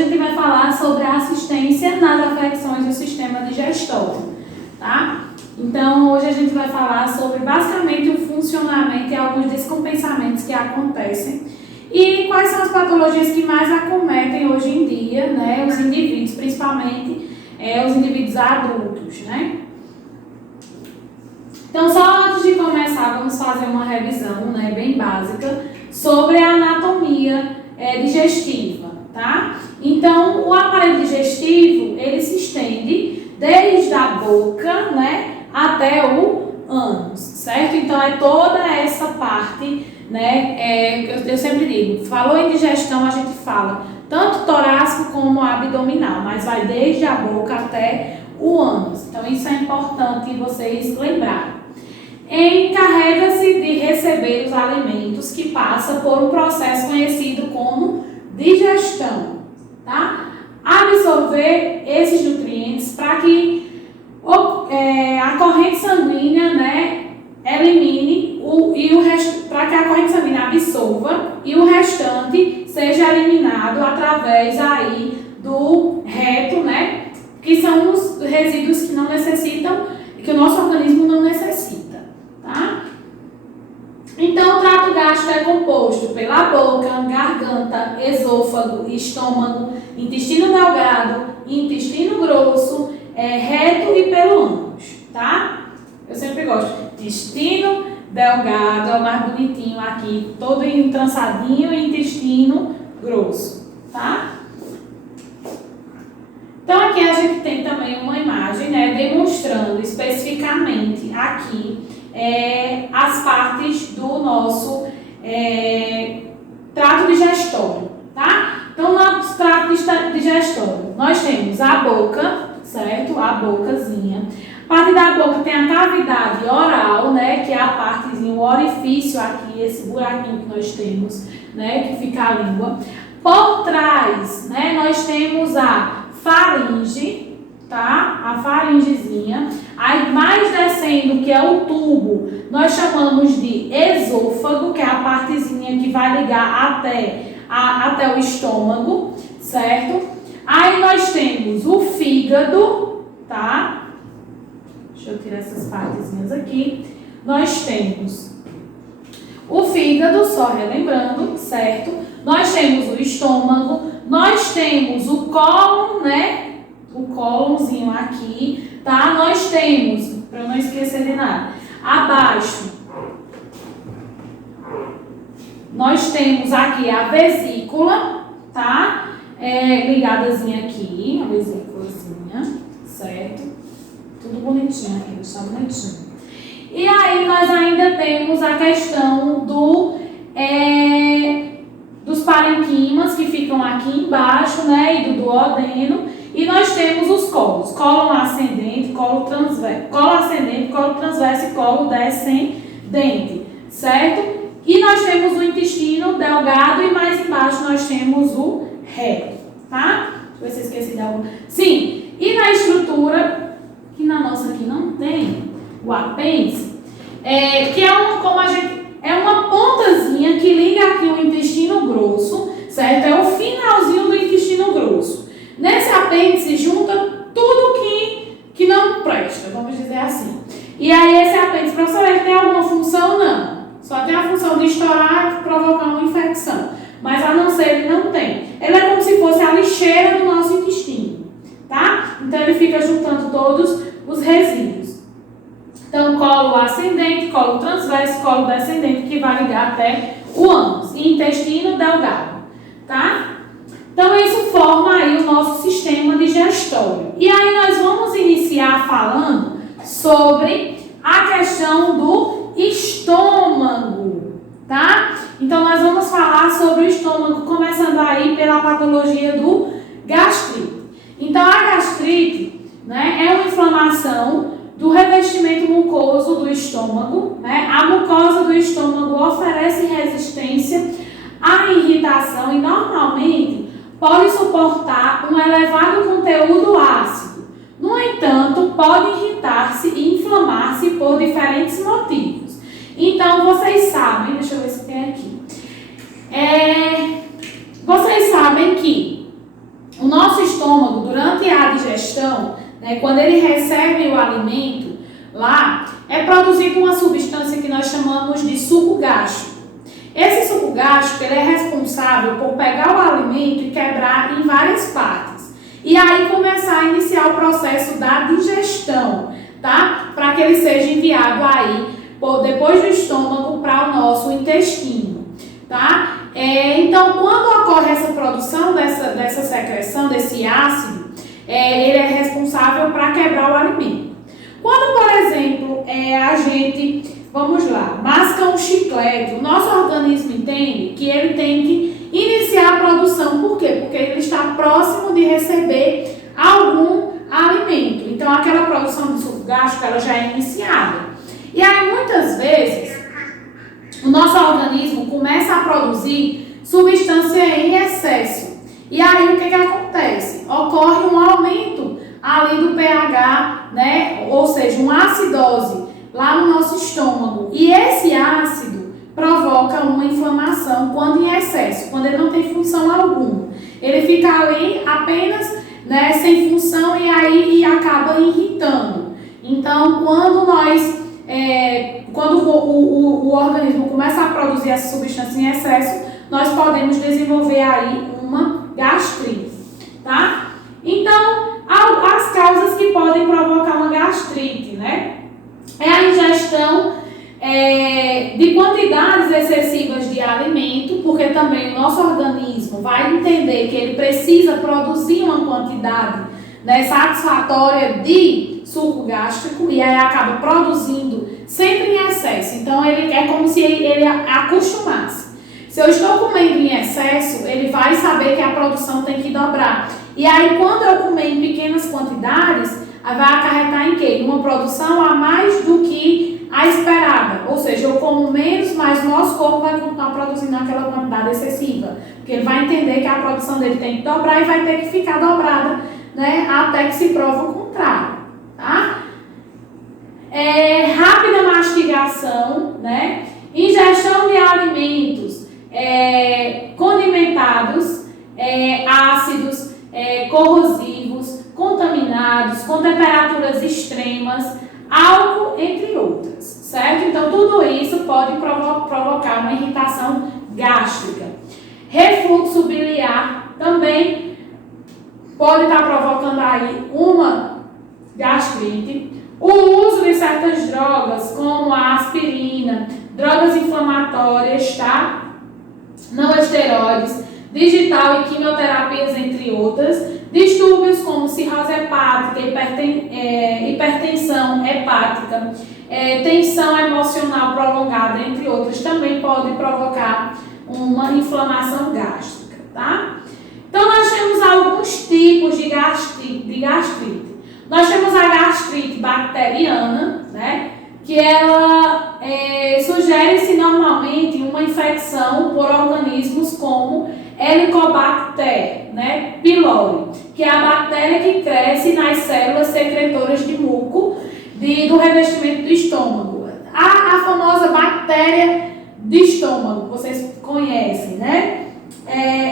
a gente vai falar sobre a assistência nas afecções do sistema digestório, tá? Então, hoje a gente vai falar sobre basicamente o funcionamento e alguns descompensamentos que acontecem e quais são as patologias que mais acometem hoje em dia, né, os indivíduos, principalmente os indivíduos adultos, né? Então, só antes de começar, vamos fazer uma revisão, né, bem básica sobre a anatomia digestiva, tá? Então, o aparelho digestivo, ele se estende desde a boca, né, até o ânus, certo? Então, é toda essa parte, né, eu sempre digo, falou em digestão, a gente fala tanto torácico como abdominal, mas vai desde a boca até o ânus. Então, isso é importante vocês lembrarem. Encarrega-se de receber os alimentos que passam por um processo conhecido como digestão, tá? Absorver esses nutrientes para que a corrente sanguínea, né, elimine para que a corrente sanguínea absorva e o restante seja eliminado através aí do reto, né, que são os resíduos que não necessitam, que o nosso organismo não necessita, tá? Então, o trato gástrico é composto pela boca, garganta, esôfago, estômago, intestino delgado, intestino grosso, reto e pelo ânus, tá? Eu sempre gosto. Intestino delgado é o mais bonitinho aqui, todo entrançadinho, e intestino grosso, tá? Então, aqui a gente tem também uma imagem, né, demonstrando especificamente aqui as partes do nosso trato digestório, tá? Então, no nosso trato digestório, nós temos a boca, certo? A bocazinha. A parte da boca tem a cavidade oral, né, que é a partezinha, o orifício aqui, esse buraquinho que nós temos, né, que fica a língua. Por trás, né, nós temos a faringe, tá? A faringezinha. Aí, mais descendo, que é o tubo, nós chamamos de esôfago, que é a partezinha que vai ligar até o estômago, certo? Aí, nós temos o fígado, tá? Deixa eu tirar essas partezinhas aqui. Nós temos o fígado, só relembrando, certo? Nós temos o estômago, nós temos o cólon, né? O cólonzinho aqui, tá? Nós temos, para eu não esquecer de nada, abaixo, nós temos aqui a vesícula, tá? Ligadazinha aqui, a vesículazinha, certo? Tudo bonitinho aqui, deixar bonitinho. E aí nós ainda temos a questão dos parênquimas que ficam aqui embaixo, né? E do duodeno. E nós temos os colos, colo ascendente, colo transverso e colo descendente, certo? E nós temos o intestino delgado e mais embaixo nós temos o reto, tá? Deixa eu ver se eu esqueci de algum. Sim, e na estrutura, que na nossa aqui não tem, o apêndice, que é uma pontazinha que liga aqui o intestino grosso, certo? É o finalzinho do intestino grosso. Nesse apêndice junta tudo que não presta, vamos dizer assim. E aí esse apêndice, professor, ele tem alguma função? Não. Só tem a função de estourar e provocar uma infecção. Mas a não ser, ele não tem. Ele é como se fosse a lixeira do nosso intestino, tá? Então ele fica juntando todos os resíduos. Então, colo ascendente, colo transverso, colo descendente, que vai ligar até o ânus. E intestino delgado, tá? Então, isso forma aí o nosso sistema digestório. E aí, nós vamos iniciar falando sobre a questão do estômago, tá? Então, nós vamos falar sobre o estômago, começando aí pela patologia do gastrite. Então, a gastrite, né, é uma inflamação do revestimento mucoso do estômago, né? A mucosa do estômago oferece resistência à irritação e, normalmente, pode suportar um elevado conteúdo ácido. No entanto, pode irritar-se e inflamar-se por diferentes motivos. Então, vocês sabem, deixa eu ver se tem aqui. Vocês sabem que nosso estômago, durante a digestão, né, quando ele recebe o alimento lá, é produzido uma substância que nós chamamos de suco gástrico. Esse suco gástrico ele é responsável por pegar o alimento e quebrar em várias partes. E aí começar a iniciar o processo da digestão, tá? Para que ele seja enviado aí, depois do estômago, para o nosso intestino, tá? Então, quando ocorre essa produção dessa secreção, desse ácido, ele é responsável para quebrar o alimento. Quando, por exemplo, a gente, vamos lá, masca um chiclete, o nosso organismo entende que ele tem que iniciar a produção. Por quê? Porque ele está próximo de receber algum alimento. Então, aquela produção de suco gástrico, ela já é iniciada. E aí, muitas vezes, o nosso organismo começa a produzir substância em excesso. E aí, o que acontece? Ocorre um aumento ali do pH, né? Ou seja, uma acidose lá no nosso estômago. E esse ácido provoca uma inflamação quando em excesso, quando ele não tem função alguma. Ele fica ali apenas, né, sem função e aí acaba irritando. Então, quando o organismo começa a produzir essa substância em excesso, nós podemos desenvolver aí uma gastrite, tá? Então, as causas que podem provocar uma gastrite, né? É a ingestão de quantidades excessivas de alimento, porque também o nosso organismo vai entender que ele precisa produzir uma quantidade, né, satisfatória de suco gástrico e aí acaba produzindo sempre em excesso. Então, ele é como se ele acostumasse. Se eu estou comendo em excesso, ele vai saber que a produção tem que dobrar. E aí, quando eu comer em pequenas quantidades, vai acarretar em quê? Uma produção a mais do que a esperada. Ou seja, eu como menos, mas o nosso corpo vai continuar produzindo aquela quantidade excessiva. Porque ele vai entender que a produção dele tem que dobrar e vai ter que ficar dobrada, né, até que se prova o contrário, tá? Rápida mastigação, né? Ingestão de alimentos condimentados, ácidos, corrosivos, contaminados, com temperaturas extremas, álcool, entre outras, certo? Então, tudo isso pode provocar uma irritação gástrica. Refluxo biliar também pode estar provocando aí uma gastrite. O uso de certas drogas, como a aspirina, drogas inflamatórias, tá? Não esteroides, digital e quimioterapias, entre outras. Distúrbios como cirrose hepática, hipertensão hepática, tensão emocional prolongada, entre outros, também pode provocar uma inflamação gástrica, tá? Então, nós temos alguns tipos de gastrite. Nós temos a gastrite bacteriana, né? Que ela sugere-se normalmente uma infecção por organismos como Helicobacter, né, pylori, que é a bactéria que cresce nas células secretoras de muco do revestimento do estômago. A famosa bactéria do estômago, vocês conhecem, né?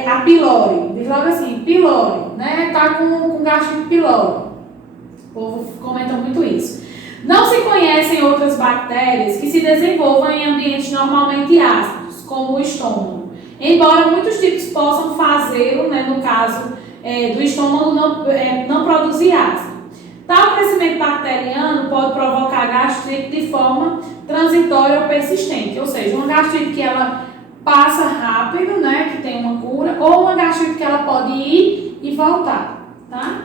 A pylori, diz logo assim, pylori, né? Tá com gastrite pylori. O povo comenta muito isso. Não se conhecem outras bactérias que se desenvolvam em ambientes normalmente ácidos, como o estômago. Embora muitos tipos possam fazê-lo, né, no caso do estômago não produzir ácido. Tal crescimento bacteriano pode provocar gastrite de forma transitória ou persistente, ou seja, uma gastrite que ela passa rápido, né, que tem uma cura, ou uma gastrite que ela pode ir e voltar, tá?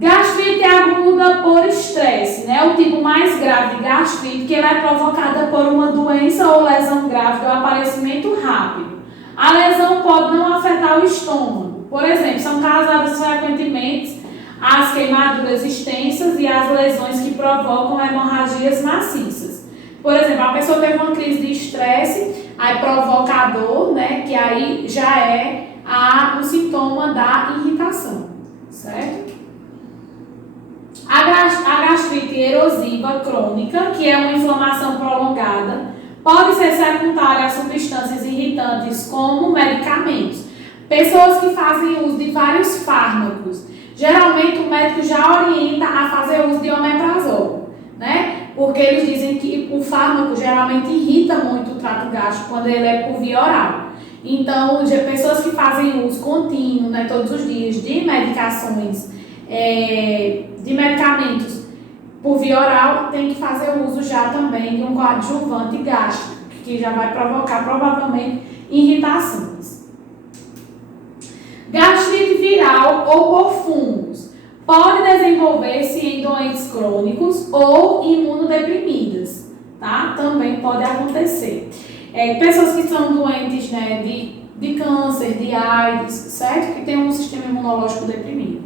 Gastrite aguda por estresse, né? O tipo mais grave de gastrite, que ela é provocada por uma doença ou lesão grave do aparecimento rápido. A lesão pode não afetar o estômago. Por exemplo, são causadas frequentemente as queimaduras extensas e as lesões que provocam hemorragias maciças. Por exemplo, a pessoa teve uma crise de estresse, aí provoca a dor, né? Que aí já é o sintoma da irritação, certo? A gastrite erosiva crônica, que é uma inflamação prolongada, pode ser secundária a substâncias irritantes como medicamentos. Pessoas que fazem uso de vários fármacos. Geralmente o médico já orienta a fazer uso de omeprazol, né? Porque eles dizem que o fármaco geralmente irrita muito o trato gástrico quando ele é por via oral. Então, pessoas que fazem uso contínuo, né, todos os dias, de medicações, de medicamentos por via oral, tem que fazer uso já também de um coadjuvante gástrico, que já vai provocar provavelmente irritações. Gastrite viral ou por fungos pode desenvolver-se em doentes crônicos ou imunodeprimidas, tá? Também pode acontecer. Pessoas que são doentes, né, de câncer, de AIDS, certo? Que tem um sistema imunológico deprimido.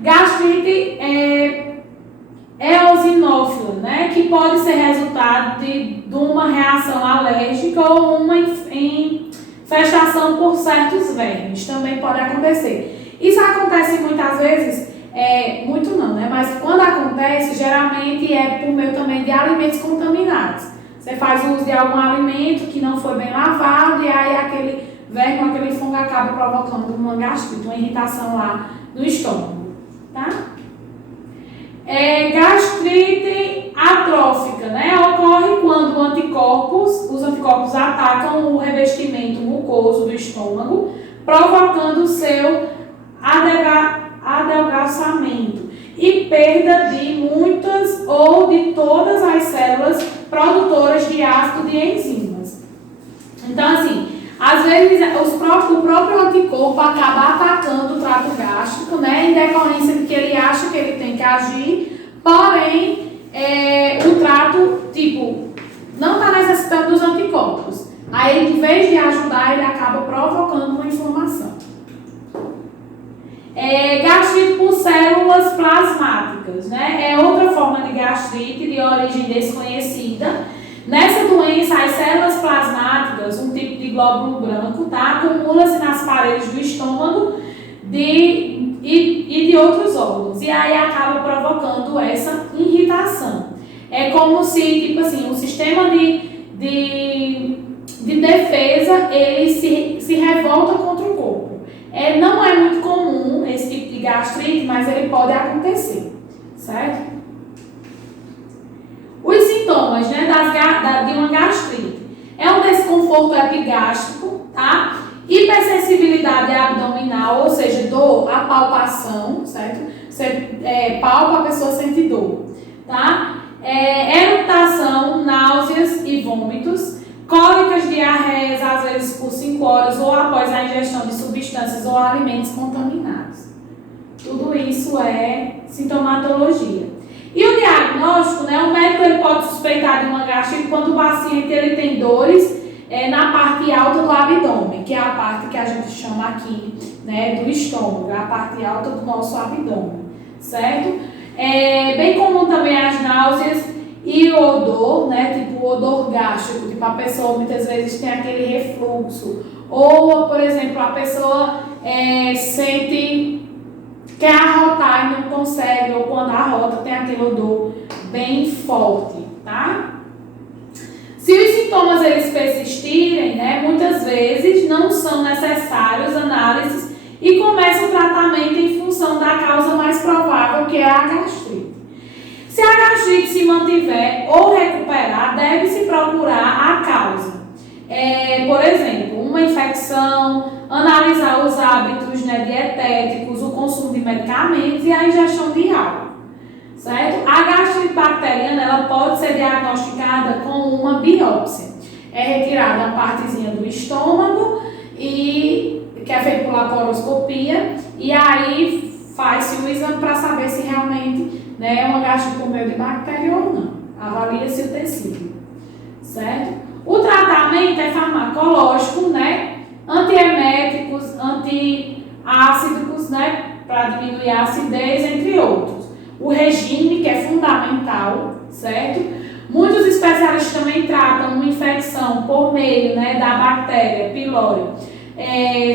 Gastrite eosinófila, né, que pode ser resultado de uma reação alérgica ou uma infestação por certos vermes, também pode acontecer. Isso acontece muitas vezes, muito não, né, mas quando acontece, geralmente é por meio também de alimentos contaminados. Você faz uso de algum alimento que não foi bem lavado e aí aquele verme, aquele fungo acaba provocando uma gastrite, uma irritação lá no estômago, tá? Gastrite atrófica, né? Ocorre quando os anticorpos atacam o revestimento mucoso do estômago, provocando o seu adelgaçamento e perda de muitas ou de todas as células produtoras de ácido de enzimas. Então, assim, às vezes o próprio anticorpo acaba atacando o trato gástrico, né, em decorrência de que ele acha que ele tem que agir, porém, o trato, não está necessitando dos anticorpos. Aí, em vez de ajudar, ele acaba provocando uma inflamação. Gastrite por células plasmáticas, né? É outra forma de gastrite de origem desconhecida. Nessa doença, as células plasmáticas, um tipo de glóbulo branco, tá? Acumula-se nas paredes do estômago e de outros órgãos. E aí acaba provocando essa irritação. É como se, o sistema de defesa, ele se revolta contra o corpo. Não é muito comum esse tipo de gastrite, mas ele pode acontecer, certo? Os sintomas, né, de uma gastrite é um desconforto epigástrico, tá? Hipersensibilidade abdominal, ou seja, dor, a palpação, certo? Você palpa, a pessoa sente dor, tá? Eructação, náuseas e vômitos, cólicas, diarreias, às vezes por 5 horas ou após a ingestão de substâncias ou alimentos contaminados. Tudo isso é sintomatologia. E o diagnóstico, né, o médico ele pode suspeitar de uma gastrite quando o paciente ele tem dores na parte alta do abdômen, que é a parte que a gente chama aqui, né, do estômago, a parte alta do nosso abdômen, certo? Bem comum também as náuseas e o odor, né, tipo o odor gástrico, tipo a pessoa muitas vezes tem aquele refluxo, ou, por exemplo, a pessoa quer arrotar e não consegue, ou quando arrota tem aquele odor bem forte, tá? Se os sintomas eles persistirem, né, muitas vezes não são necessários análises e começa o tratamento em função da causa mais provável, que é a gastrite. Se a gastrite se mantiver ou recuperar, deve-se procurar a causa. Por exemplo, uma infecção, analisar os hábitos, né, dietéticos, o consumo de medicamentos e a ingestão de álcool, certo? A gastrite bacteriana ela pode ser diagnosticada com uma biópsia. É retirada uma partezinha do estômago, que é feito por laparoscopia, e aí faz-se o exame para saber se realmente, né, é uma gastrite por meio de bactéria ou não. Avalia-se o tecido, certo? O tratamento é farmacológico, né? Antieméticos, antiácidos, né? Para diminuir a acidez, entre outros. O regime, que é fundamental, certo? Muitos especialistas também tratam uma infecção por meio, né, da bactéria pylori.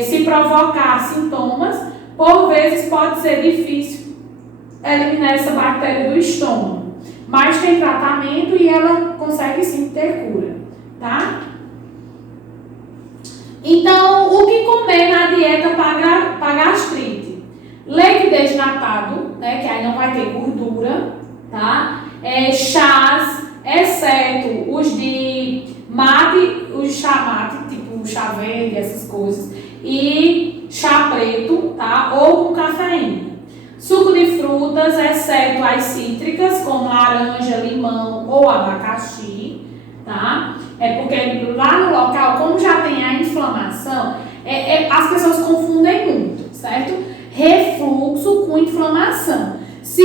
Se provocar sintomas, por vezes pode ser difícil eliminar essa bactéria do estômago. Mas tem tratamento e ela consegue sim ter cura. Tá? Então, o que comer na dieta para gastrite? Leite desnatado, né, que aí não vai ter gordura, tá? Chás, exceto os de mate, os chá mate, tipo chá verde, essas coisas, e chá preto, tá? Ou com cafeína. Suco de frutas, exceto as cítricas, como laranja, limão ou abacaxi, tá? Porque lá no local, como já tem a inflamação, as pessoas confundem muito, certo? Refluxo com inflamação. Se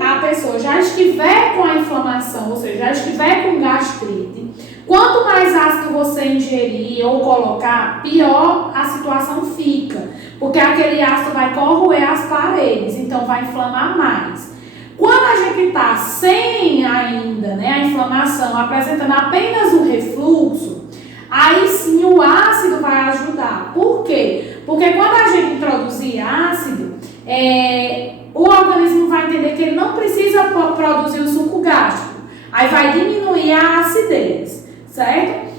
a pessoa já estiver com a inflamação, ou seja, já estiver com gastrite, quanto mais ácido você ingerir ou colocar, pior a situação fica. Porque aquele ácido vai corroer as paredes, então vai inflamar mais. Quando a gente está sem ainda, né, a inflamação, apresentando apenas o refluxo, aí sim o ácido vai ajudar. Por quê? Porque quando a gente introduzir ácido, o organismo vai entender que ele não precisa produzir o suco gástrico. Aí vai diminuir a acidez, certo?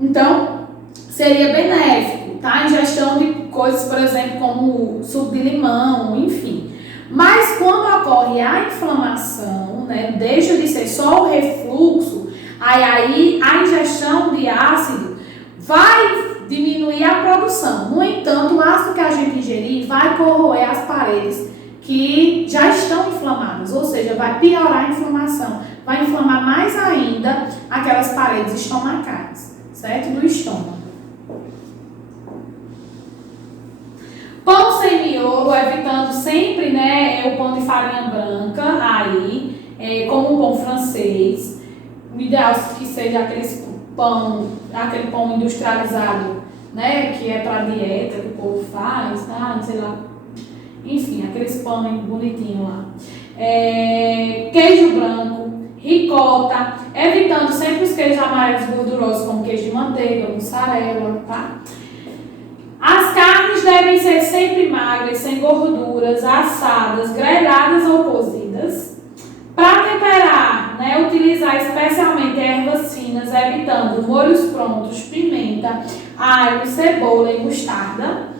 Então, seria benéfico, tá? A ingestão de coisas, por exemplo, como suco de limão, enfim. Mas quando ocorre a inflamação, né, deixa de ser só o refluxo, aí a ingestão de ácido vai diminuir a produção. No entanto, o ácido que a gente ingerir vai corroer as paredes que já estão inflamadas, ou seja, vai piorar a inflamação, vai inflamar mais ainda aquelas paredes estomacais, certo? Do estômago. Pão sem miolo, evitando sempre, né, o pão de farinha branca, como o pão francês. O ideal é que seja aquele pão industrializado, né, que é para dieta, que o povo faz, tá? Sei lá. Enfim, aqueles pão bonitinho lá. Queijo branco, ricota, evitando sempre os queijos amarelos gordurosos, como queijo de manteiga, mussarela, tá? As carnes devem ser sempre magras, sem gorduras, assadas, grelhadas ou cozidas. Para temperar, né, utilizar especialmente ervas finas, evitando molhos prontos, pimenta, alho, cebola e mostarda.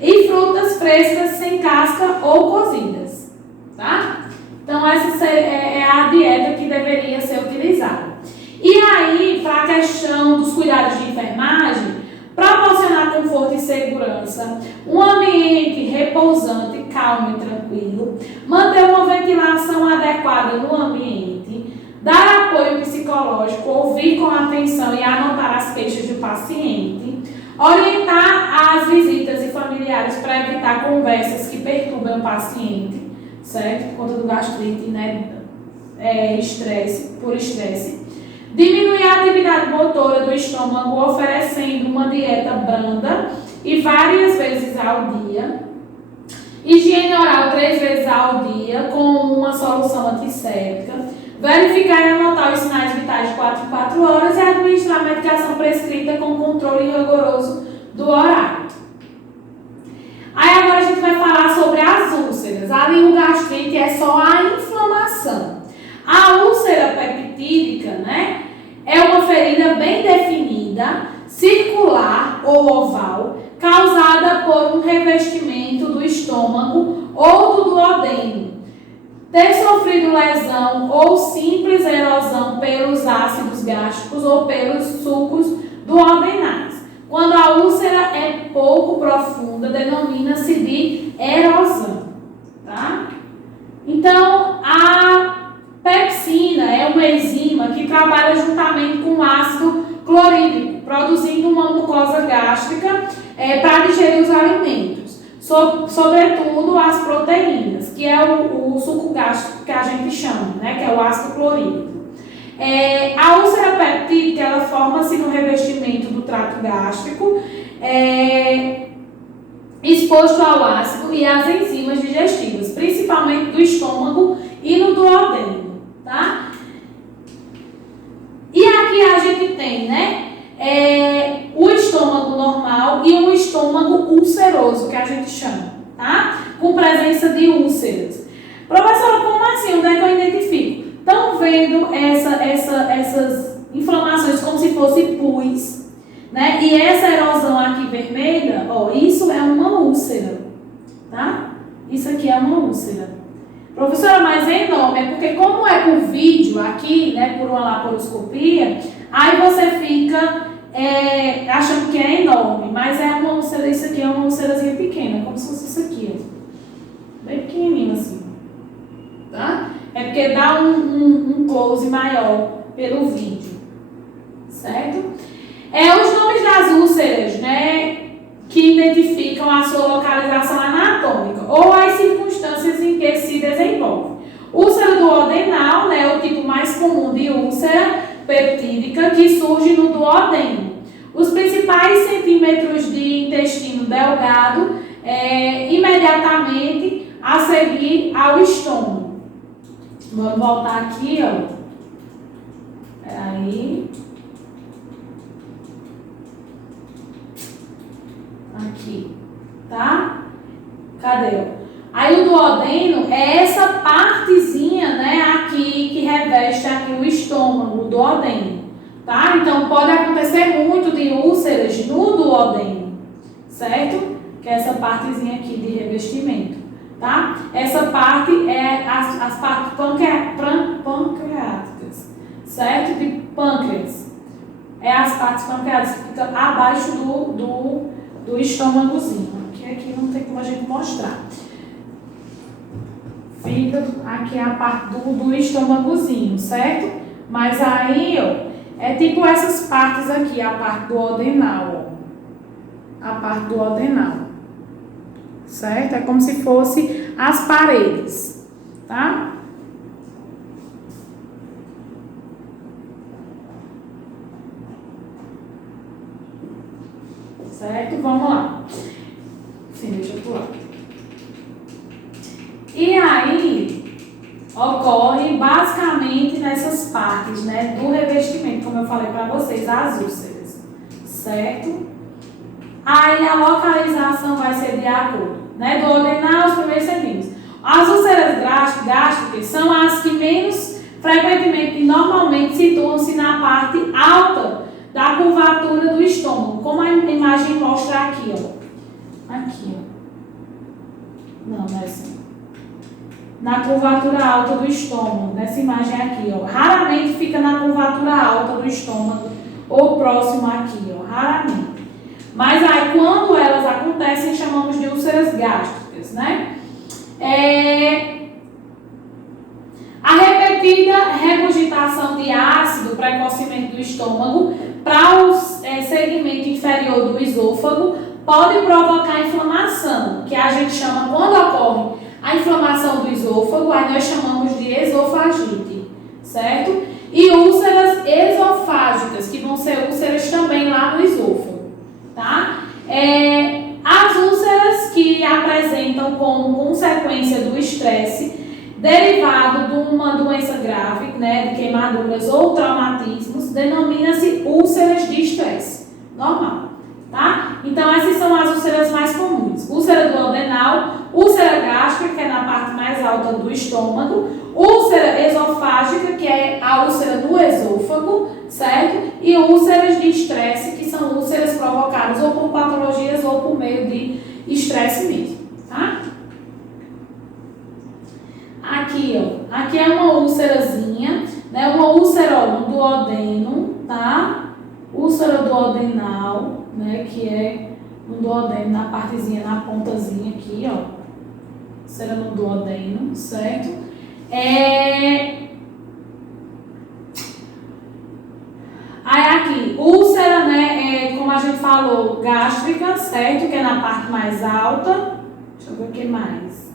E frutas frescas sem casca ou cozidas, tá? Então essa é a dieta que deveria ser utilizada. E aí, para a questão dos cuidados de enfermagem, proporcionar conforto e segurança, um ambiente repousante, calmo e tranquilo, manter uma ventilação adequada no ambiente, dar apoio psicológico, ouvir com atenção e anotar as queixas do paciente, orientar as visitas e familiares para evitar conversas que perturbam o paciente, certo? Por conta do gastrite, né? Por estresse. Diminuir a atividade motora do estômago, oferecendo uma dieta branda e várias vezes ao dia. Higiene oral 3 vezes ao dia, com uma solução antisséptica. Verificar e anotar os sinais vitais de 4 em 4 horas e administrar a medicação prescrita com controle rigoroso do horário. Aí agora a gente vai falar sobre as úlceras. Ali o gastrite é só a inflamação. A úlcera peptídica, né, é uma ferida bem definida, circular ou oval, causada por um revestimento do estômago ou do duodeno. Ter sofrido lesão ou simples erosão pelos ácidos gástricos ou pelos sucos duodenais. Quando a úlcera é pouco profunda, denomina-se de erosão, tá? Então, a pepsina é uma enzima que trabalha juntamente com o ácido clorídrico, produzindo uma mucosa gástrica para digerir os alimentos, sobretudo as proteínas, que é o suco gástrico que a gente chama, né, que é o ácido clorídrico. A úlcera peptídica, ela forma-se no revestimento do trato gástrico, exposto ao ácido e às enzimas digestivas, principalmente do estômago e no duodeno, tá? E aqui a gente tem, né, o estômago normal e o estômago ulceroso, que a gente chama, tá? Com presença de úlceras. Professora, como assim? Onde é que eu identifico? Estão vendo essas inflamações como se fosse pus, né? E essa erosão aqui vermelha, ó, isso é uma úlcera, tá? Isso aqui é uma úlcera. Professora, mas é enorme, é porque como é por vídeo aqui, né, por uma laparoscopia, aí você fica achando que é enorme, mas é uma úlcera, isso aqui é uma úlcerazinha pequena, como se fosse isso aqui, ó. Bem pequenininho assim, tá? É porque dá um close maior pelo vídeo, certo? Os nomes das úlceras, né, que identificam a sua localização anatômica ou as circunstâncias em que se desenvolve. Úlcera duodenal, né, é o tipo mais comum de úlcera peptídica que surge no duodeno. Os principais centímetros de intestino delgado imediatamente a seguir ao estômago. Vamos voltar aqui, ó. Peraí. Aqui, tá? Cadê? Aí o duodeno é essa partezinha, né, aqui que reveste aqui o estômago, o duodeno, tá? Então pode acontecer muito de úlceras no duodeno, certo? Que é essa partezinha aqui de revestimento, tá? Essa parte é as partes pancreáticas, certo? De pâncreas. É as partes pancreáticas que ficam abaixo do estômagozinho. Aqui não tem como a gente mostrar. Fica aqui a parte do estômagozinho, certo? Mas aí, ó, é tipo essas partes aqui, a parte duodenal, ó. A parte duodenal. Certo? É como se fosse as paredes, tá? Certo? Vamos lá. Sim, deixa eu pular. E aí, ocorre basicamente nessas partes, né, do revestimento, como eu falei para vocês, as úlceras, certo? Aí a localização vai ser de acordo, né, duodenal, os primeiros centímetros. As úlceras gástricas são as que menos frequentemente e normalmente situam-se na parte alta da curvatura do estômago, como a imagem mostra aqui, ó. Aqui, ó. Não é assim. Na curvatura alta do estômago, nessa imagem aqui, ó. Raramente fica na curvatura alta do estômago ou próximo aqui, ó. Raramente. Mas aí, quando elas acontecem, chamamos de úlceras gástricas, né? A repetida regurgitação de ácido precocemente do estômago para o segmento inferior do esôfago pode provocar inflamação, que a gente chama, quando ocorre a inflamação do esôfago, aí nós chamamos de esofagite, certo? E úlceras esofágicas, que vão ser úlceras também lá no esôfago, tá? As úlceras que apresentam como consequência do estresse derivado de uma doença grave, né, de queimaduras ou traumatismos, denomina-se úlceras de estresse, normal, tá? Então essas são as úlceras mais comuns: úlcera duodenal, úlcera gástrica, que é na parte mais alta do estômago, úlcera esofágica, que é a úlcera do esôfago, certo? E úlceras de estresse, que são úlceras provocadas ou por patologias ou por meio de estresse mesmo, tá? Aqui, ó, aqui é uma úlcerazinha, né? Uma úlcera no duodeno, tá? Úlcera duodenal, né? Que é no duodeno, na partezinha, na pontazinha aqui, ó. Úlcera no duodeno, certo? Aí aqui, úlcera, né? Como a gente falou, gástrica, certo? Que é na parte mais alta. Deixa eu ver o que mais.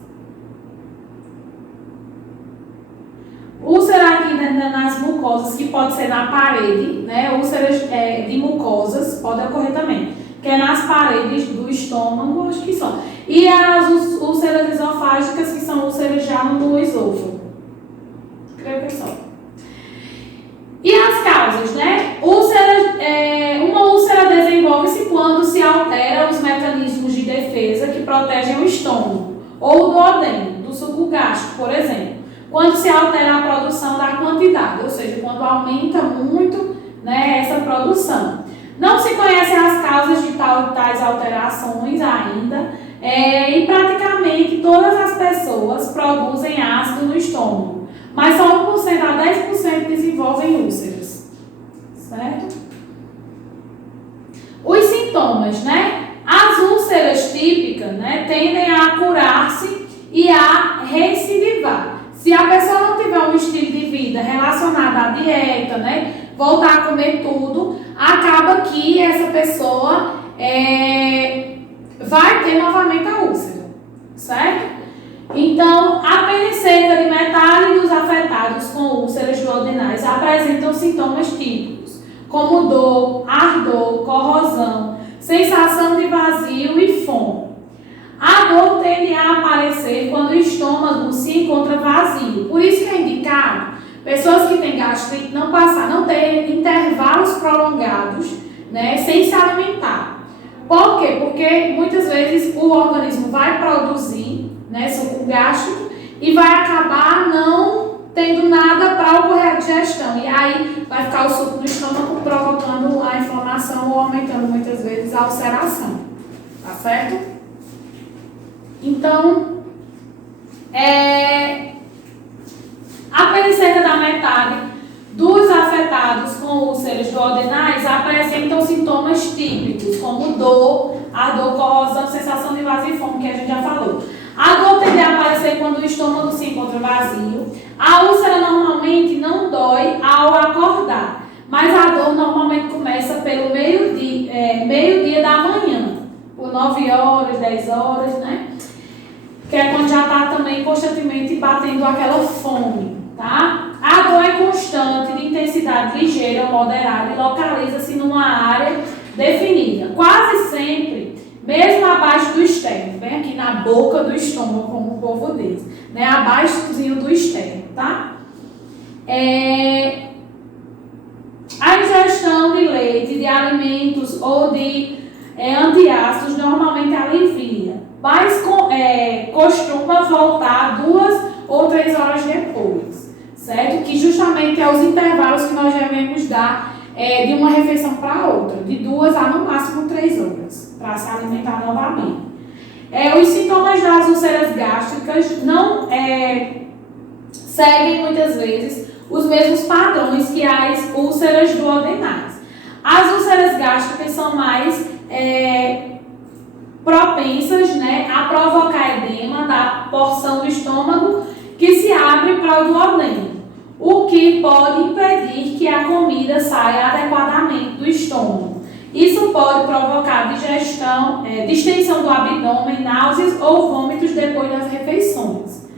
Úlcera aqui nas mucosas, que pode ser na parede, né? Úlceras de mucosas, pode ocorrer também, que é nas paredes do estômago, acho que só. E as úlceras esofágicas, que são úlceras já no esôfago. Creio que só. E as causas, né? Uma úlcera desenvolve-se quando se alteram os mecanismos de defesa que protegem o estômago, ou o duodeno, do suco gástrico, por exemplo. Quando se altera a produção da quantidade, ou seja, quando aumenta muito, né, essa produção. Não se conhecem as causas de tais alterações ainda, e praticamente todas as pessoas produzem ácido no estômago, mas só 1% a 10% desenvolvem úlceras, certo? Os sintomas, né? As úlceras típicas, né, tendem a curar-se e a recidivar. Se a pessoa não tiver um estilo de vida relacionado à dieta, né, voltar a comer tudo, acaba que essa pessoa vai ter novamente a úlcera, certo? Então, apenas cerca de metade dos afetados com úlceras duodenais apresentam sintomas típicos, como dor, ardor, corrosão, sensação de vazio e fome. A dor tende a aparecer quando o estômago se encontra vazio. Por isso que é indicado pessoas que têm gastrite não terem intervalos prolongados, né, sem se alimentar. Por quê? Porque muitas vezes o organismo vai produzir, né, suco gástrico e vai acabar não tendo nada para ocorrer a digestão. E aí vai ficar o suco no estômago provocando a inflamação ou aumentando muitas vezes a ulceração. Tá certo? Então, apenas cerca da metade dos afetados com úlceras duodenais apresentam sintomas típicos, como dor, ardor, corrosão, sensação de vazio e fome, que a gente já falou. A dor tende a aparecer quando o estômago se encontra vazio. A úlcera normalmente não dói ao acordar, mas a dor normalmente começa pelo meio-dia da manhã, por 9 horas, 10 horas, né? Que é quando já está também constantemente batendo aquela fome, tá? A dor é constante, de intensidade ligeira ou moderada e localiza-se numa área definida. Quase sempre, mesmo abaixo do externo, bem aqui na boca do estômago, como o povo diz, né? Abaixozinho do externo, tá? A ingestão de leite, de alimentos ou de antiácidos normalmente alivia, mas costuma voltar 2 ou 3 horas depois, certo? Que justamente é os intervalos que nós devemos dar de uma refeição para outra, de 2 a no máximo 3 horas, para se alimentar novamente. Os sintomas das úlceras gástricas não seguem muitas vezes os mesmos padrões que as úlceras duodenais. As úlceras gástricas são mais propensas, né, a provocar edema da porção do estômago que se abre para o duodeno, o que pode impedir que a comida saia adequadamente do estômago. Isso pode provocar distensão do abdômen, náuseas ou vômitos depois das refeições.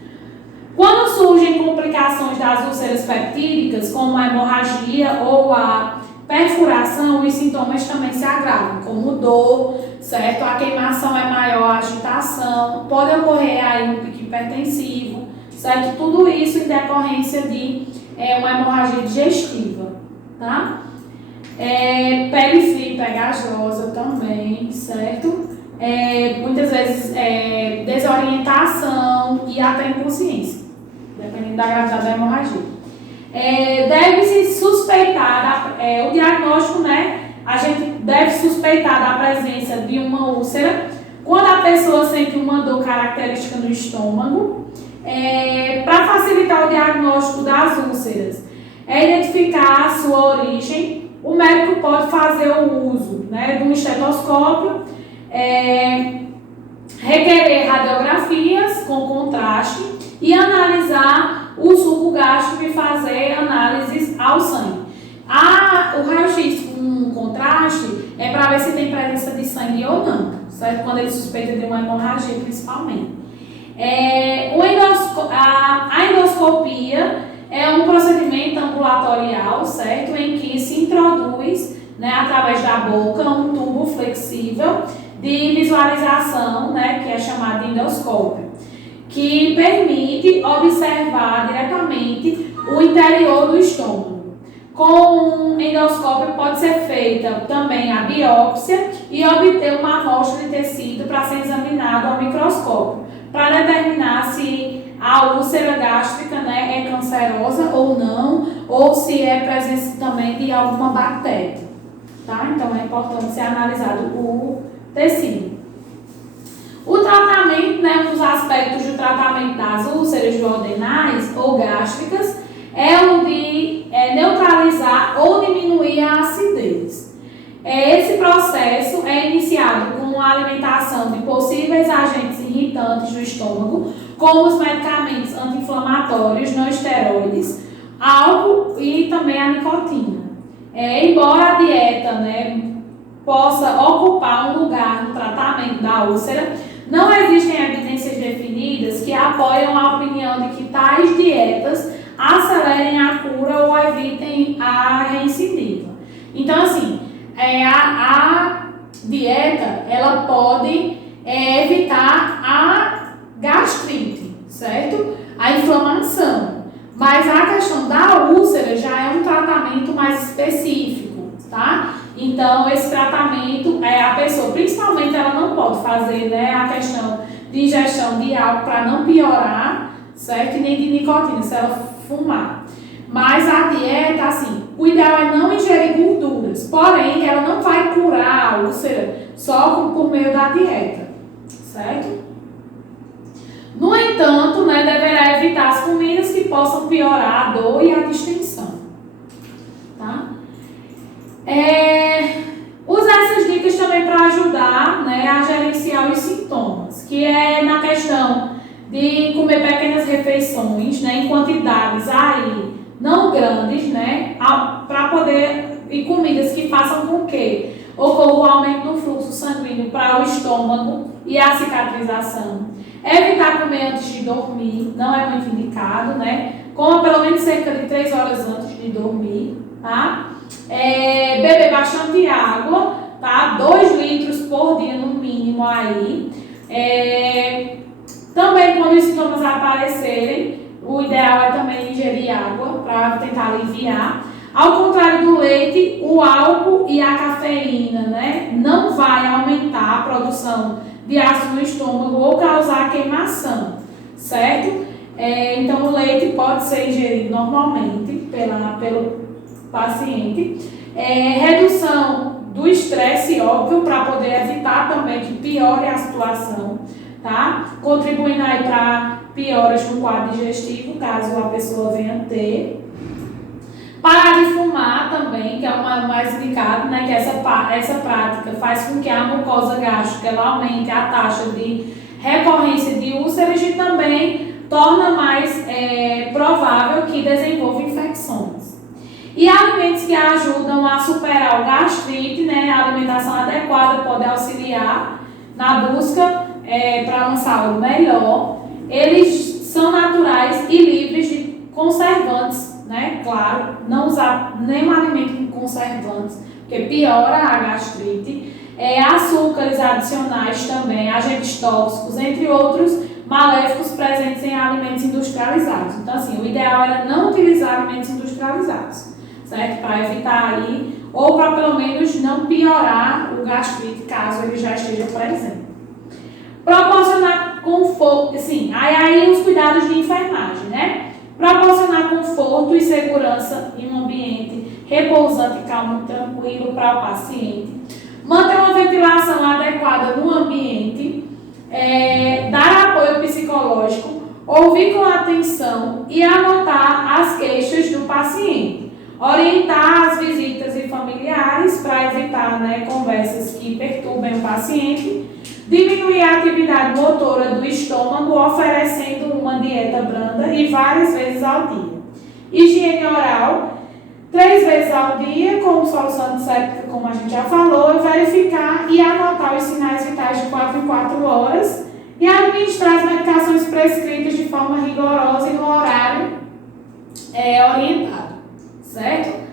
Quando surgem complicações das úlceras peptídicas, como a hemorragia ou a perfuração, os sintomas também se agravam, como dor, certo? A queimação é maior, a agitação, pode ocorrer aí um pico hipertensivo, certo? Tudo isso em decorrência de uma hemorragia digestiva, tá? Pele fria e pegajosa também, certo? Muitas vezes desorientação e até inconsciência, dependendo da gravidade da hemorragia. Deve-se suspeitar, o diagnóstico, né? A gente deve suspeitar da presença de uma úlcera quando a pessoa sente uma dor característica no estômago. Para facilitar o diagnóstico das úlceras, identificar a sua origem, o médico pode fazer o uso, né, de um estetoscópio, requerer radiografias com contraste e analisar o suco gástrico e fazer análises ao sangue. O raio-x com contraste é para ver se tem presença de sangue ou não, certo? Quando ele suspeita de uma hemorragia, principalmente. A endoscopia é um procedimento ambulatorial, certo? Em que se introduz, né, através da boca, um tubo flexível de visualização, né, que é chamado de endoscópio, que permite observar diretamente o interior do estômago. Com um endoscópio pode ser feita também a biópsia e obter uma amostra de tecido para ser examinado ao microscópio, para determinar se a úlcera gástrica, né, é cancerosa ou não, ou se é presença também de alguma bactéria. tá? Então é importante ser analisado o tecido. O tratamento, né, um dos aspectos do tratamento das úlceras duodenais ou gástricas é o de neutralizar ou diminuir a acidez. Esse processo é iniciado com a alimentação de possíveis agentes irritantes do estômago, como os medicamentos anti-inflamatórios, não esteroides, álcool e também a nicotina. Embora a dieta, né, possa ocupar um lugar no tratamento da úlcera, não existem evidências definidas que apoiam a opinião de que tais dietas acelerem a cura ou evitem a recidiva. Então, assim, a dieta, ela pode evitar a gastrite, certo? A inflamação. Mas a questão da úlcera já é um tratamento mais específico, tá? Então, esse tratamento, a pessoa, principalmente, ela não pode fazer, né, a questão de ingestão de álcool para não piorar, certo? E nem de nicotina, se ela fumar. Mas a dieta, assim, o ideal é não ingerir gorduras, porém, ela não vai curar a úlcera só por meio da dieta, certo? No entanto, né, deverá evitar as comidas que possam piorar a dor e a distensão, tá? Usar essas dicas também para ajudar, né, a gerenciar os sintomas, que é na questão de comer pequenas refeições, né, em quantidades aí não grandes, né, para poder, e comidas que façam com que ocorra o aumento do fluxo sanguíneo para o estômago e a cicatrização. Evitar comer antes de dormir, não é muito indicado, né? Coma pelo menos cerca de 3 horas antes de dormir, tá? Beber bastante água, tá? 2 litros por dia no mínimo aí. Também quando os sintomas aparecerem, o ideal é também ingerir água para tentar aliviar. Ao contrário do leite, o álcool e a cafeína, né, não vai aumentar a produção de ácido no estômago ou causar queimação, certo? Então, o leite pode ser ingerido normalmente pelo paciente. Redução do estresse, óbvio, para poder evitar também que piore a situação, tá? Contribuindo aí para pioras no quadro digestivo, caso a pessoa venha ter. Parar de fumar também, que é o mais indicado, né? Que essa prática faz com que a mucosa gástrica ela aumente a taxa de recorrência de úlceras e também torna mais provável que desenvolva infecções. E alimentos que ajudam a superar o gastrite, né? A alimentação adequada pode auxiliar na busca para uma saúde melhor. Eles são naturais e livres de conservantes, né? Claro, não usar nenhum alimento com conservantes, porque piora a gastrite. Açúcares adicionais também, agentes tóxicos, entre outros maléficos presentes em alimentos industrializados. Então, assim, o ideal era não utilizar alimentos industrializados, certo? Para evitar aí, ou para pelo menos não piorar o gastrite, caso ele já esteja presente. Proporcionar conforto, sim, aí os cuidados de enfermagem, né? Proporcionar conforto e segurança em um ambiente repousante, calmo e tranquilo para o paciente. Manter uma ventilação adequada no ambiente. Dar apoio psicológico. Ouvir com atenção e anotar as queixas do paciente. Orientar as visitas e familiares para evitar, né, conversas que perturbem o paciente. Diminuir a atividade motora do estômago, oferecendo uma dieta branda e várias vezes ao dia. Higiene oral, 3 vezes ao dia, com solução antisséptica, como a gente já falou, e verificar e anotar os sinais vitais de 4 em 4 horas e administrar as medicações prescritas de forma rigorosa e no horário orientado, certo?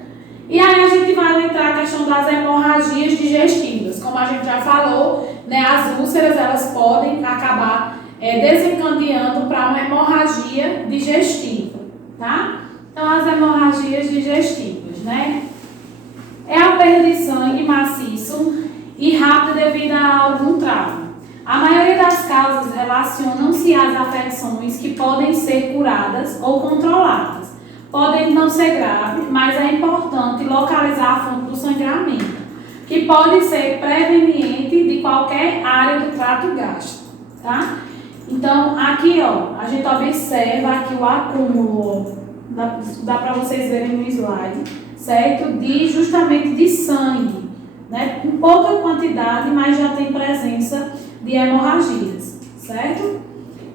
E aí a gente vai entrar na questão das hemorragias digestivas. Como a gente já falou, né, as úlceras elas podem acabar desencadeando para uma hemorragia digestiva, tá? Então, as hemorragias digestivas, né? É a perda de sangue maciço e rápida devido a algum trauma. A maioria das causas relacionam-se às afecções que podem ser curadas ou controladas. Podem não ser graves, mas é importante localizar a fonte do sangramento. que pode ser preveniente de qualquer área do trato gástrico, tá? Então, aqui, ó, a gente observa aqui o acúmulo, dá para vocês verem no slide, certo? Justamente de sangue, né? Com pouca quantidade, mas já tem presença de hemorragias, certo?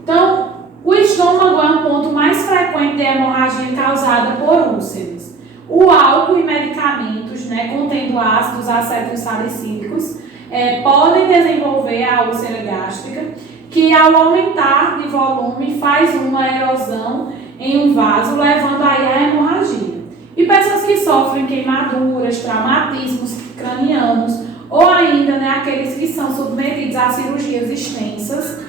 Então, o estômago é um ponto mais frequente de hemorragia causada por úlceras. O álcool e medicamentos, né, contendo ácidos acetilsalicílicos, podem desenvolver a úlcera gástrica, que ao aumentar de volume faz uma erosão em um vaso, levando aí à hemorragia. E pessoas que sofrem queimaduras, traumatismos cranianos, ou ainda, né, aqueles que são submetidos a cirurgias extensas,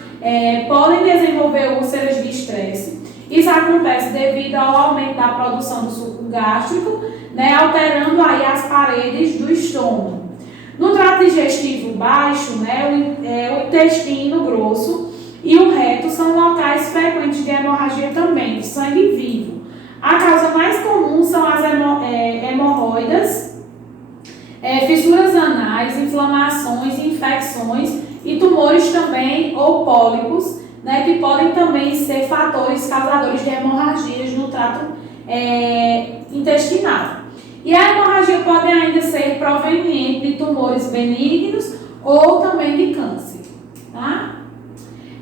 podem desenvolver úlceras de estresse. Isso acontece devido ao aumento da produção do suco gástrico, né, alterando aí as paredes do estômago. No trato digestivo baixo, né, o intestino grosso e o reto são locais frequentes de hemorragia também, de sangue vivo. A causa mais comum são as hemorroidas, fissuras anais, inflamações, infecções e tumores também, ou pólipos, né, que podem também ser fatores causadores de hemorragias no trato intestinal. E a hemorragia pode ainda ser proveniente de tumores benignos ou também de câncer, tá?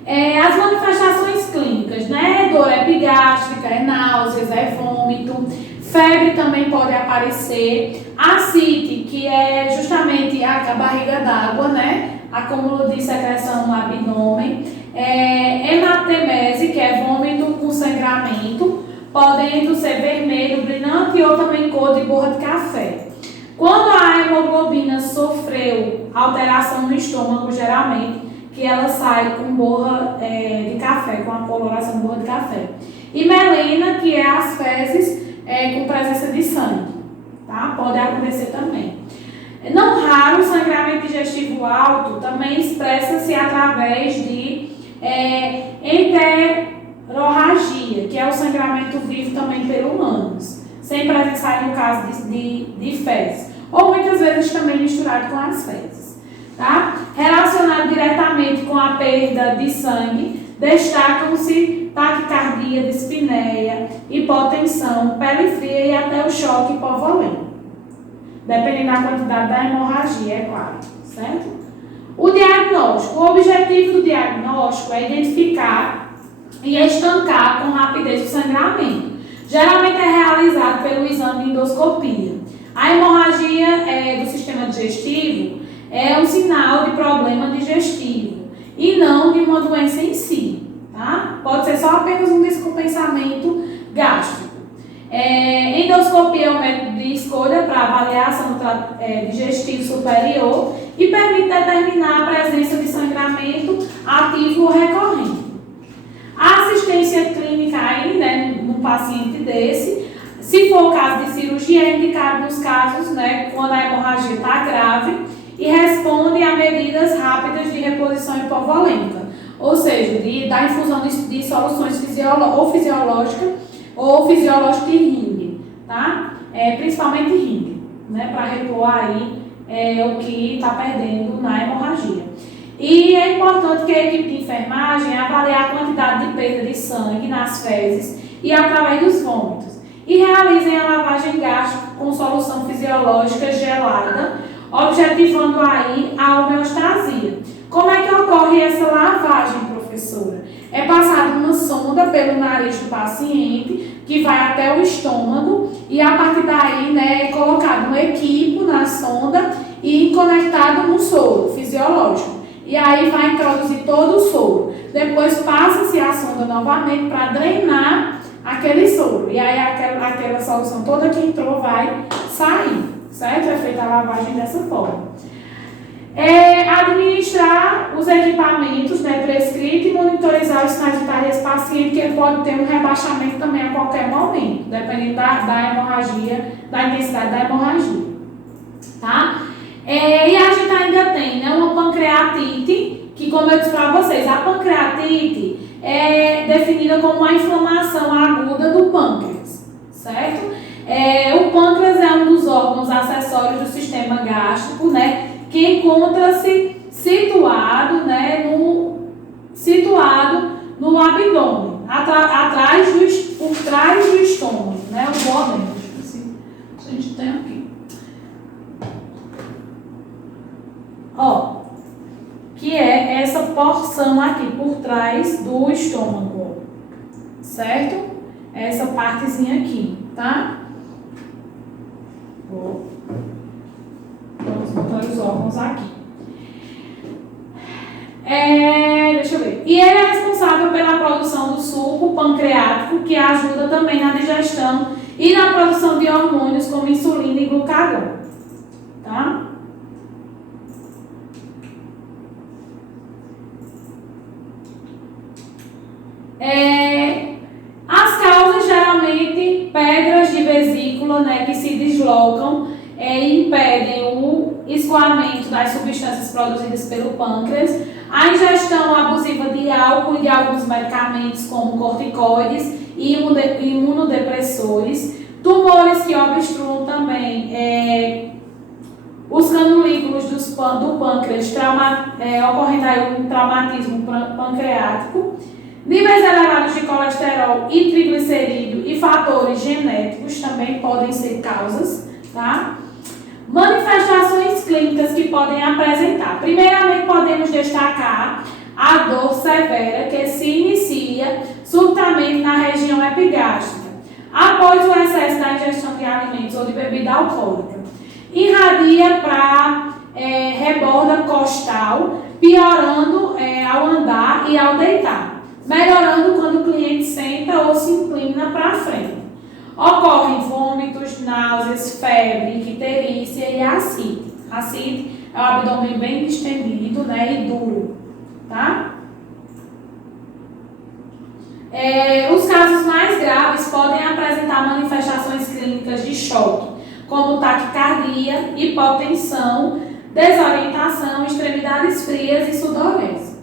As manifestações clínicas, né? Dor epigástrica, náuseas, vômito, febre também pode aparecer, ascite, que é justamente a barriga d'água, né? Acúmulo de secreção no abdômen, hematemese, que é vômito com sangramento, podendo ser vermelho, brilhante ou também cor de borra de café. Quando a hemoglobina sofreu alteração no estômago, geralmente, que ela sai com borra de café, com a coloração de borra de café. E melena, que é as fezes com presença de sangue, tá? Pode acontecer também. Não raro, o sangramento digestivo alto também expressa-se através de enterorragia, que é o sangramento vivo também pelo ânus, sem presença no caso de fezes, ou muitas vezes também misturado com as fezes, tá? Relacionado diretamente com a perda de sangue, destacam-se taquicardia, dispneia, hipotensão, pele fria e até o choque hipovolêmico, dependendo da quantidade da hemorragia, é claro, certo? O diagnóstico. O objetivo do diagnóstico é identificar e estancar com rapidez o sangramento. Geralmente é realizado pelo exame de endoscopia. A hemorragia do sistema digestivo é um sinal de problema digestivo e não de uma doença em si, tá? Pode ser só apenas um descompensamento gástrico. Endoscopia é um método de escolha para avaliação do trato digestivo superior e permite determinar a presença de sangramento ativo ou recorrente. A assistência clínica aí, né, no paciente desse, se for o caso de cirurgia, é indicado nos casos, né, quando a hemorragia está grave e responde a medidas rápidas de reposição hipovolêmica, ou seja, da infusão de soluções fisiológicas ou fisiológico de ringue, tá? Principalmente ringue, né, para repor aí o que está perdendo na hemorragia. E é importante que a equipe de enfermagem avalie a quantidade de perda de sangue nas fezes e através dos vômitos e realizem a lavagem gástrica com solução fisiológica gelada, objetivando aí a homeostasia. Como é que ocorre essa lavagem, professora? É passada uma sonda pelo nariz do paciente, que vai até o estômago, e a partir daí, né, é colocado um equipo na sonda e conectado no soro fisiológico. E aí vai introduzir todo o soro. Depois passa-se a sonda novamente para drenar aquele soro. E aí aquela solução toda que entrou vai sair, certo? É feita a lavagem dessa forma. Administrar os equipamentos, né, prescritos e monitorizar os sinais vitais desse paciente, que ele pode ter um rebaixamento também a qualquer momento, dependendo da hemorragia, da intensidade da hemorragia, tá? E a gente ainda tem, né, uma pancreatite, que, como eu disse para vocês, a pancreatite é definida como uma inflamação aguda do pâncreas, certo? O pâncreas é um dos órgãos acessórios do sistema gástrico, né, que encontra-se situado, né, no abdômen, por trás do estômago, né, o duodeno. A gente tem aqui. Ó, que é essa porção aqui por trás do estômago, certo? Essa partezinha aqui, tá? Vamos botar os órgãos aqui. Deixa eu ver. E ele é responsável pela produção do suco pancreático, que ajuda também na digestão e na produção de hormônios como insulina e glucagon, tá? As causas, geralmente, pedras de vesícula, né, que se deslocam e impedem o escoamento das substâncias produzidas pelo pâncreas, a ingestão abusiva de álcool e de alguns medicamentos como corticoides e imunodepressores, tumores que obstruam também os canulículos do pâncreas, ocorrendo aí um traumatismo pancreático, níveis elevados de colesterol e triglicerídeo e fatores genéticos também podem ser causas, tá? Manifestações clínicas que podem apresentar. Primeiramente, podemos destacar a dor severa que se inicia subitamente na região epigástrica, após o excesso da ingestão de alimentos ou de bebida alcoólica. Irradia para reborda costal, piorando ao andar e ao deitar, melhorando quando o cliente senta ou se inclina para frente. Ocorrem vômitos, náuseas, febre, icterícia e ascite. Ascite é o abdômen bem distendido, né, e duro, tá? Os casos mais graves podem apresentar manifestações clínicas de choque, como taquicardia, hipotensão, desorientação, extremidades frias e sudorese.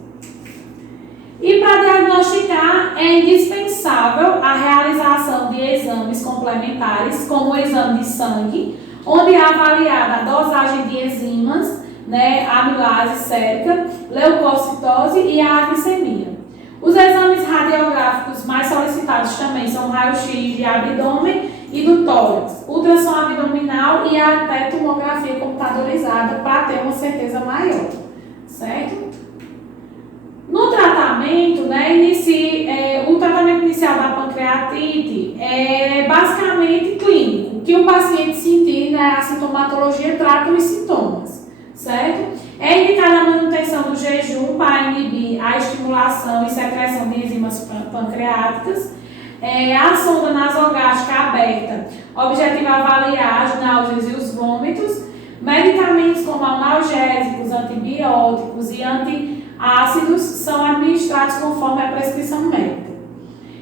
E para diagnosticar, é indispensável a realização de exames complementares, como o exame de sangue, onde é avaliada a dosagem de enzimas, né, amilase sérica, leucocitose e a glicemia. Os exames radiográficos mais solicitados também são raio-x de abdômen e do tórax, ultrassom abdominal e até tomografia computadorizada para ter uma certeza maior, certo? No tratamento, né, o tratamento inicial da pancreatite é basicamente clínico, que o paciente sentir, né, a sintomatologia trata os sintomas, certo? É indicada a manutenção do jejum para inibir a estimulação e secreção de enzimas pancreáticas. A sonda nasogástrica aberta objetiva avaliar as náuseas e os vômitos. Medicamentos como analgésicos, antibióticos e antiácidos são administrados conforme a prescrição médica.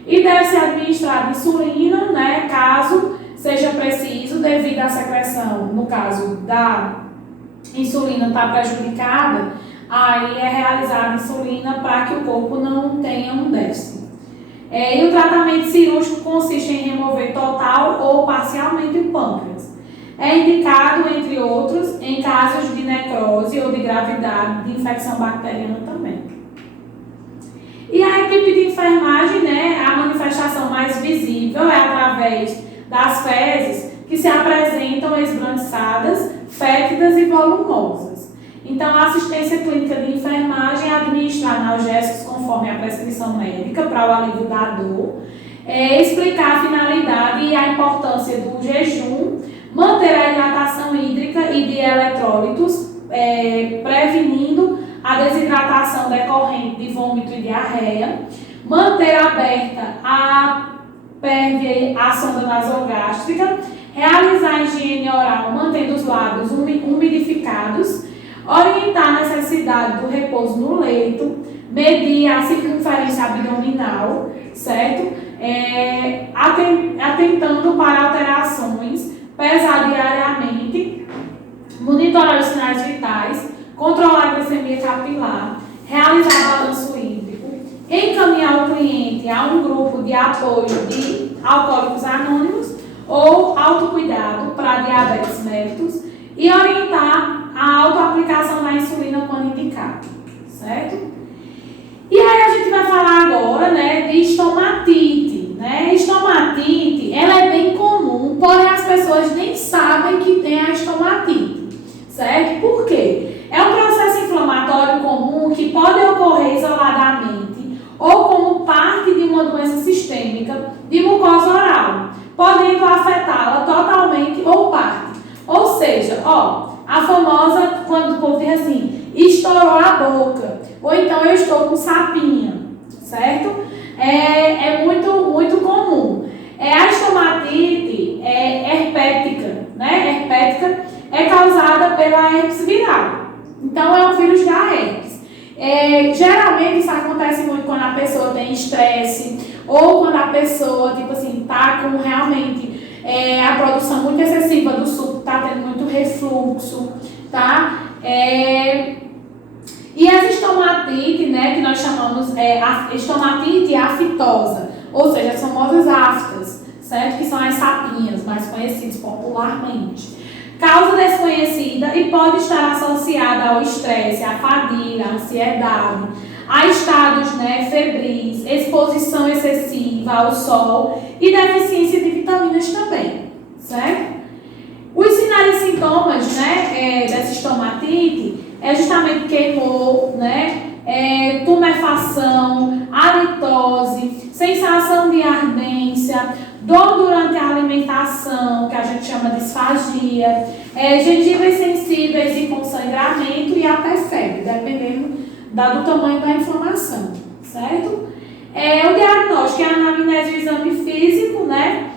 E deve ser administrada insulina, né, caso seja preciso, devido à secreção, no caso da insulina está prejudicada, aí é realizada insulina para que o corpo não tenha um déficit. E o tratamento cirúrgico consiste em remover total ou parcialmente o pâncreas. É indicado, entre outros, em casos de necrose ou de gravidade de infecção bacteriana também. E a equipe de enfermagem, né, a manifestação mais visível é através das fezes que se apresentam esbranquiçadas, fétidas e volumosas. Então, a assistência clínica de enfermagem é administrar analgésicos conforme a prescrição médica para o alívio da dor, explicar a finalidade e a importância do jejum, manter a hidratação hídrica e de eletrólitos, prevenindo a desidratação decorrente de vômito e diarreia, manter aberta a pérvia e a sonda nasogástrica, realizar a higiene oral mantendo os lábios umidificados, orientar a necessidade do repouso no leito, medir a circunferência abdominal, certo? Atentando para alterações, pesar diariamente, monitorar os sinais vitais, controlar a glicemia capilar, realizar balanço hídrico, encaminhar o cliente a um grupo de apoio de alcoólicos anônimos ou autocuidado para diabetes mellitus e orientar a autoaplicação da insulina quando indicado, certo? E aí a gente vai falar agora, né, de estomatite, né? Estomatite, ela é bem comum, porém as pessoas nem sabem que tem a estomatite, certo? Por quê? É um processo inflamatório comum que pode ocorrer isoladamente ou como parte de uma doença sistêmica de mucosa oral, podendo afetá-la totalmente ou parte. Ou seja, a famosa, quando o povo diz assim, estourou a boca, ou então eu estou com sapinha, certo? É muito comum. A estomatite herpética, né? Herpética é causada pela herpes viral. Então, é um vírus da herpes. Geralmente, isso acontece muito quando a pessoa tem estresse, ou quando a pessoa, tipo assim, tá com realmente a produção muito excessiva do suco, tá tendo muito refluxo, tá? E as estomatites, né, que nós chamamos a estomatite aftosa, ou seja, as famosas aftas, certo? Que são as sapinhas, mais conhecidas popularmente. Causa desconhecida e pode estar associada ao estresse, à fadiga, à ansiedade, a estados, né, febris, exposição excessiva ao sol e deficiência de vitaminas também, certo? Os sinais e sintomas, né, dessa estomatite é justamente queimor, né, tumefação, halitose, sensação de ardência, dor durante a alimentação, que a gente chama de disfagia, gengivas sensíveis e com sangramento e até febre, dependendo do tamanho da inflamação, certo? O diagnóstico é a anamnese, o exame físico, né?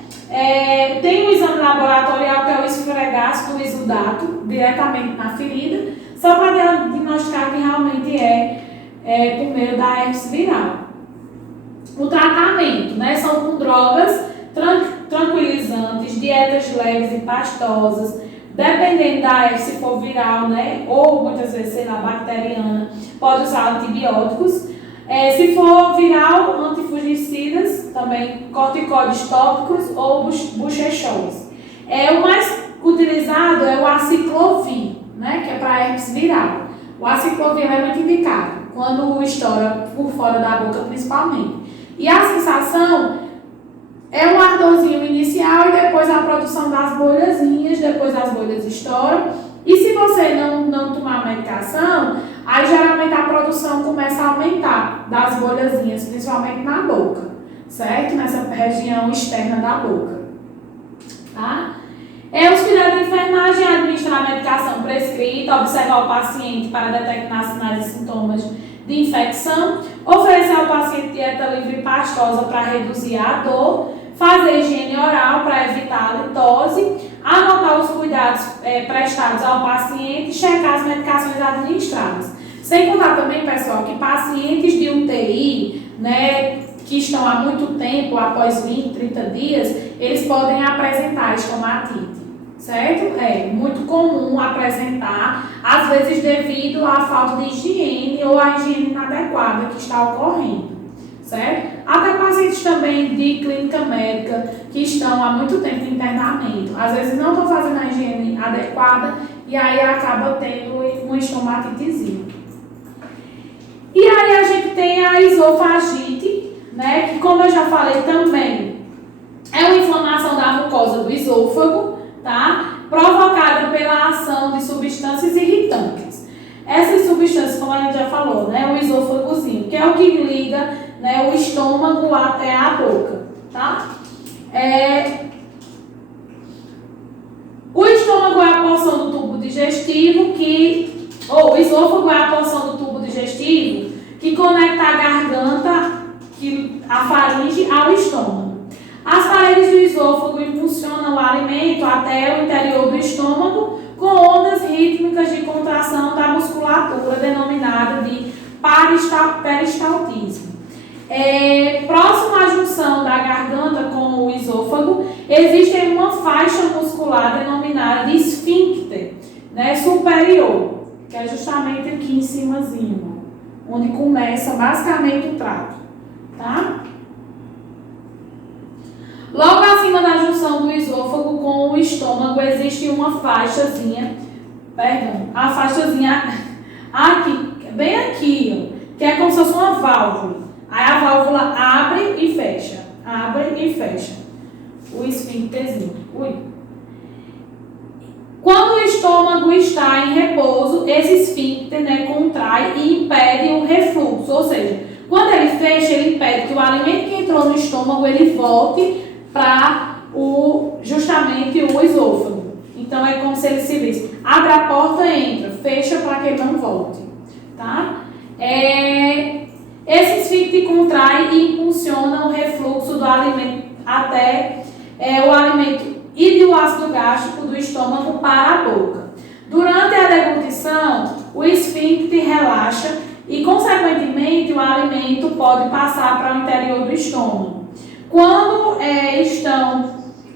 Tem um exame laboratorial que é o esfregaço do exudato, diretamente na ferida, só para diagnosticar que realmente por meio da herpes viral. O tratamento, né, são com drogas tranquilizantes, dietas leves e pastosas, dependendo da herpes, se for viral, né, ou muitas vezes, sei lá, bacteriana, pode usar antibióticos. Se for viral, antifungicidas, também corticoides tópicos ou bochechões. O mais utilizado é o aciclovir, né, que é para herpes viral. O aciclovir é muito indicado, quando estoura por fora da boca principalmente. E a sensação é um ardorzinho inicial e depois a produção das bolhazinhas, depois as bolhas estouram. E se você não tomar a medicação, aí geralmente a produção começa a aumentar das bolhazinhas, principalmente na boca, certo? Nessa região externa da boca, tá? Os cuidados de enfermagem, administrar a medicação prescrita, observar o paciente para detectar sinais e sintomas de infecção, oferecer ao paciente dieta livre e pastosa para reduzir a dor, fazer higiene oral para evitar a halitose, anotar os cuidados prestados ao paciente e checar as medicações administradas. Sem contar também, pessoal, que pacientes de UTI, né, que estão há muito tempo, após 20, 30 dias, eles podem apresentar estomatite, certo? É muito comum apresentar, às vezes devido à falta de higiene ou à higiene inadequada que está ocorrendo, certo? Até pacientes também de clínica médica que estão há muito tempo em internamento, às vezes não estão fazendo a higiene adequada e aí acaba tendo um estomatitezinho. E aí a gente tem a esofagite, né, que como eu já falei também, é uma inflamação da mucosa do esôfago, tá? Provocada pela ação de substâncias irritantes. Essas substâncias, como a gente já falou, né, o esôfagozinho, que é o que liga, né, o estômago até a boca, tá? O estômago é a porção do tubo digestivo o esôfago é a porção do tubo digestivo que conecta a garganta, a faringe ao estômago. As paredes do esôfago impulsionam o alimento até o interior do estômago com ondas rítmicas de contração da musculatura, denominada de peristaltismo. Próximo à junção da garganta com o esôfago, existe uma faixa muscular denominada de esfíncter, né, superior, que é justamente aqui em cimazinho, onde começa basicamente o trato, tá? Logo acima da junção do esôfago com o estômago existe uma faixazinha, perdão, a faixazinha aqui, bem aqui, ó, que é como se fosse uma válvula. Aí a válvula abre e fecha, o esfíncterzinho. Quando o estômago está em repouso, esse esfíncter, né, contrai e impede o refluxo, ou seja, quando ele fecha, ele impede que o alimento que entrou no estômago ele volte para justamente o esôfago. Então é como se ele se visse, abre a porta, entra, fecha para que ele não volte, tá? Esse esfíncter contrai e impulsiona o refluxo do alimento até o alimento e do ácido gástrico do estômago para a boca. Durante a deglutição, o esfíncter relaxa e, consequentemente, o alimento pode passar para o interior do estômago. Quando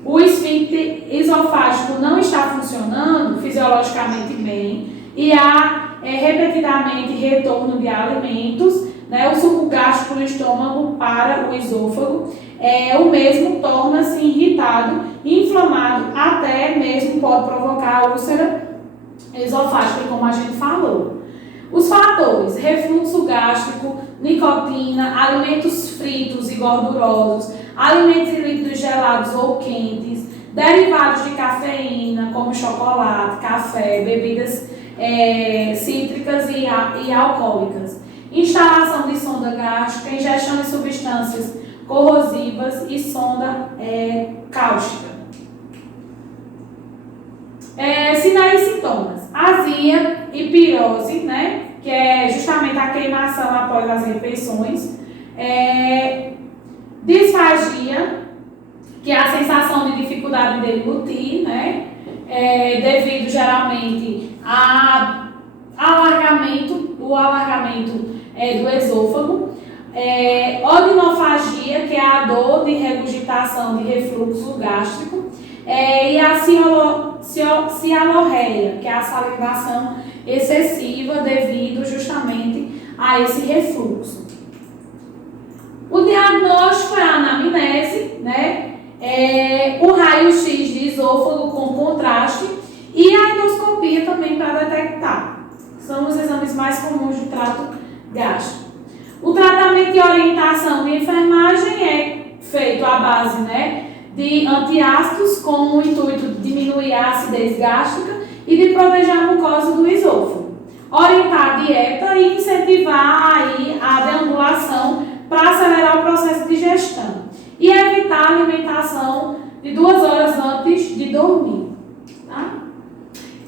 o esfíncter esofágico não está funcionando fisiologicamente bem e há repetidamente retorno de alimentos, né, o suco gástrico do estômago para o esôfago, o mesmo torna-se irritado, inflamado, até mesmo pode provocar úlcera esofágica, como a gente falou. Os fatores: refluxo gástrico, nicotina, alimentos fritos e gordurosos, alimentos e líquidos gelados ou quentes, derivados de cafeína, como chocolate, café, bebidas cítricas e alcoólicas, instalação de sonda gástrica, ingestão de substâncias corrosivas e sonda cáustica. Sinais e sintomas: azia e pirose, né, que é justamente a queimação após as refeições, disfagia, que é a sensação de dificuldade de deglutir, né, devido geralmente ao alargamento do esôfago, odinofagia, que é a dor de regurgitação de refluxo gástrico, e a cialorreia, que é a salivação excessiva devido justamente a esse refluxo. O diagnóstico é a anamnese, né? O raio-x de esôfago com contraste e a endoscopia também para detectar. São os exames mais comuns do trato gástrico. O tratamento e orientação de enfermagem é feito à base, né, de antiácidos com o intuito de diminuir a acidez gástrica e de proteger a mucosa do esôfago. Orientar a dieta e incentivar aí a deambulação para acelerar o processo de digestão. E evitar a alimentação de 2 horas antes de dormir. Tá?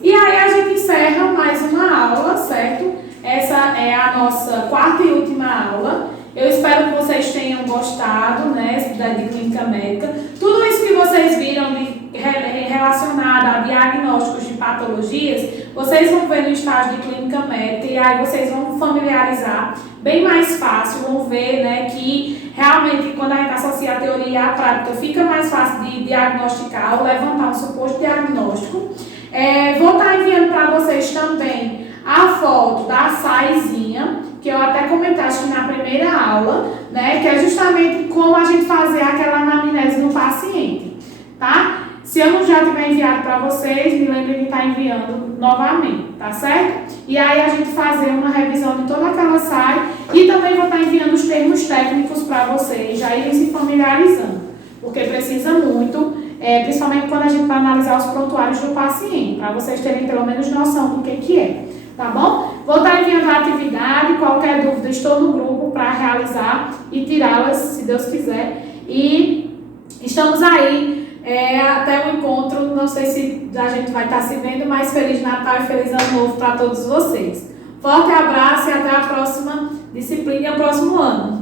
E aí a gente encerra mais uma aula, certo? Essa é a nossa 4ª e última aula. Eu espero que vocês tenham gostado, né, de clínica médica. Tudo isso que vocês viram relacionado a diagnósticos de patologias, vocês vão ver no estágio de clínica médica e aí vocês vão familiarizar bem mais fácil, vão ver, né, que realmente quando a gente associa a teoria e a prática fica mais fácil de diagnosticar ou levantar um suposto diagnóstico. Vou estar enviando para vocês também a foto da saizinha, que eu até comentei, acho que na primeira aula, né, que é justamente como a gente fazer aquela anamnese no paciente, tá? Se eu não já tiver enviado para vocês, me lembrem de estar enviando novamente, tá certo? E aí a gente fazer uma revisão de toda aquela SAI e também vou estar enviando os termos técnicos para vocês, já irem se familiarizando, porque precisa muito, principalmente quando a gente vai analisar os prontuários do paciente, para vocês terem pelo menos noção do que é. Tá bom? Vou estar enviando a atividade, qualquer dúvida estou no grupo para realizar e tirá-las, se Deus quiser. E estamos aí até o encontro, não sei se a gente vai estar se vendo, mas Feliz Natal e Feliz Ano Novo para todos vocês. Forte abraço e até a próxima disciplina e o próximo ano.